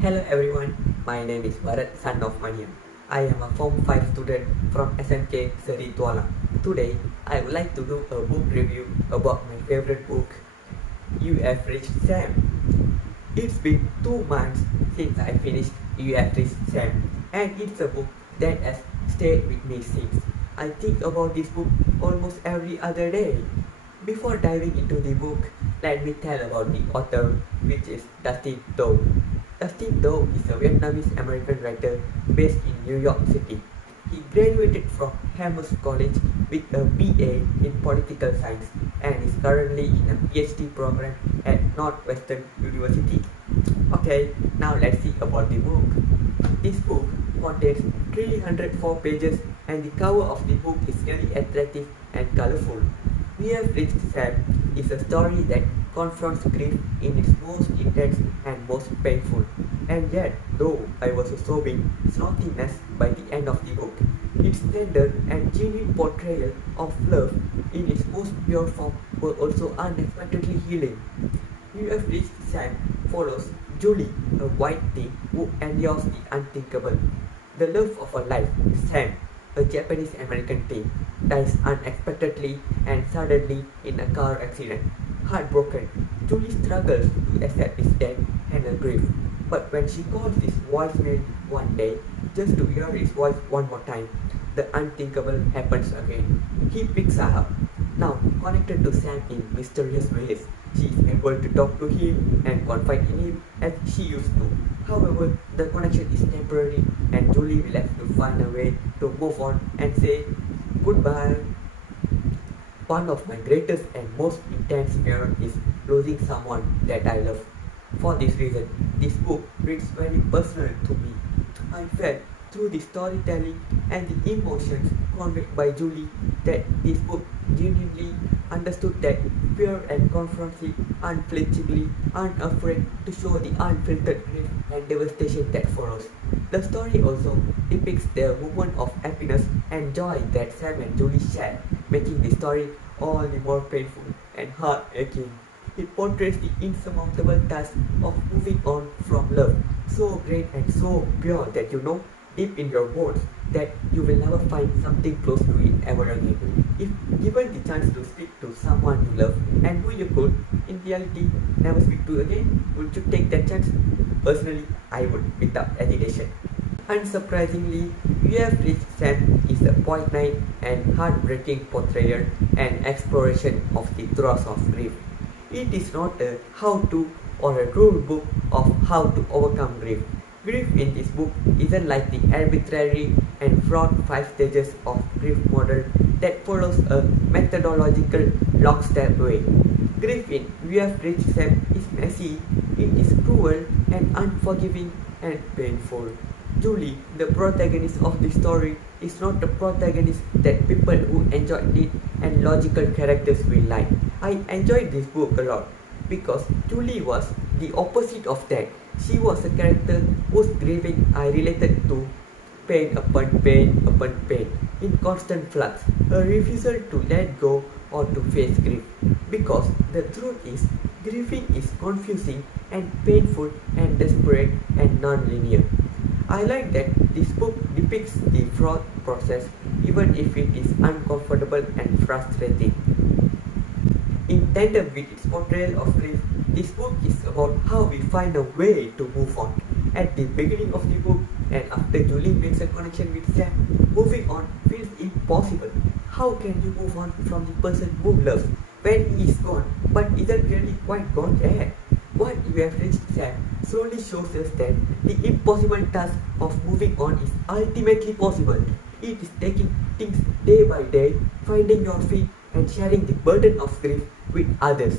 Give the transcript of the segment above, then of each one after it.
Hello everyone, my name is Barath, son of MANIAM. I am a Form 5 student from SMK Seri Tualang. Today, I would like to do a book review about my favorite book, You Have Reached Sam. It's been 2 months since I finished You Have Reached Sam, and it's a book that has stayed with me since. I think about this book almost every other day. Before diving into the book, let me tell about the author, which is Dustin Thao. Dustin Thao is a Vietnamese American writer based in New York City. He graduated from Amherst College with a BA in political science and is currently in a PhD program at Northwestern University. Okay, now let's see about the book. This book contains 304 pages and the cover of the book is really attractive and colorful. We Have Reached Sam is a story that confronts grief in its most intense and most painful. And yet, though I was sobbing snottiness by the end of the book, its tender and genuine portrayal of love in its most pure form were also unexpectedly healing. You Have Reached Sam follows Julie, a white teen who endures the unthinkable. The love of her life, Sam, a Japanese American teen, dies unexpectedly and suddenly in a car accident. Heartbroken, Julie struggles to accept his death and her grief. But when she calls his voicemail one day, just to hear his voice one more time, the unthinkable happens again. He picks her up, now connected to Sam in mysterious ways. She is able to talk to him and confide in him as she used to. However, the connection is temporary and Julie will have to find a way to move on and say goodbye. One of my greatest and most intense fear is losing someone that I love. For this reason, this book reads very personal to me. I felt through the storytelling and the emotions conveyed by Julie that this book genuinely understood that fear and confronts it unflinchingly, unafraid to show the unfiltered grief and devastation that follows. The story also depicts the moment of happiness and joy that Sam and Julie shared, making the story all the more painful and heart-aching. It portrays the insurmountable task of moving on from love, so great and so pure that you know deep in your bones that you will never find something close to it ever again. If given the chance to speak to someone you love and who you could, in reality, never speak to again, would you take that chance? Personally, I would, without hesitation. Unsurprisingly, You Have Reached Sam is a poignant and heartbreaking portrayal and exploration of the throes of grief. It is not a how-to or a rule book of how to overcome grief. Grief in this book isn't like the arbitrary and fraught 5 stages of grief model that follows a methodological lockstep way. Grief in You Have Reached Sam is messy, it is cruel and unforgiving and painful. Julie, the protagonist of the story, is not the protagonist that people who enjoyed it and logical characters will like. I enjoyed this book a lot because Julie was the opposite of that. She was a character whose grieving I related to pain upon pain upon pain, in constant flux, a refusal to let go or to face grief. Because the truth is, grieving is confusing and painful and desperate and non-linear. I like that this book depicts the fraught process even if it is uncomfortable and frustrating. In tandem with its portrayal of grief, this book is about how we find a way to move on. At the beginning of the book and after Julie makes a connection with Sam, moving on feels impossible. How can you move on from the person who loves when he is gone but isn't really quite gone yet? What You Have Reached Sam slowly shows us that the impossible task of moving on is ultimately possible. It is taking things day by day, finding your feet and sharing the burden of grief with others.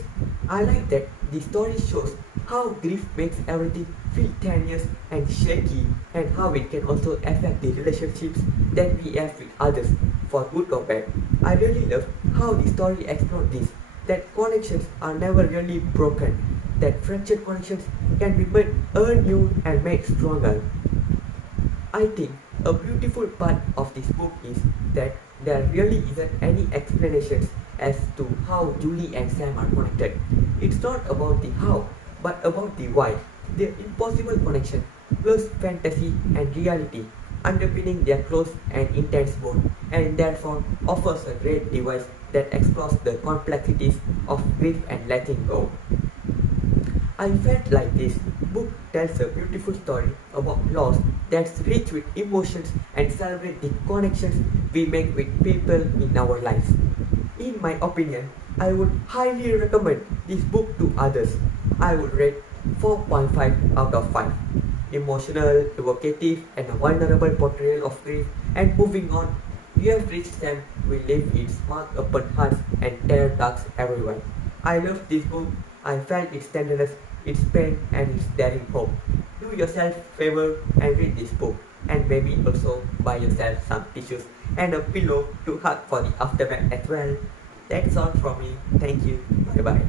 I like that the story shows how grief makes everything feel tenuous and shaky and how it can also affect the relationships that we have with others, for good or bad. I really love how the story explored this, that connections are never really broken, that fractured connections can be made anew and made stronger. I think a beautiful part of this book is that there really isn't any explanations as to how Julie and Sam are connected. It's not about the how, but about the why. Their impossible connection blurs fantasy and reality, underpinning their close and intense bond, and therefore offers a great device that explores the complexities of grief and letting go. I felt like this book tells a beautiful story about loss that's rich with emotions and celebrates the connections we make with people in our lives. In my opinion, I would highly recommend this book to others. I would rate 4.5 out of 5. Emotional, evocative, and a vulnerable portrayal of grief. And moving on, you have reached them will leave its mark upon hearts and tear ducts everywhere. I love this book. I felt its tenderness, its pain, and its daring hope. Do yourself a favor and read this book, and maybe also buy yourself some tissues and a pillow to hug for the aftermath as well. That's all from me. Thank you. Bye bye.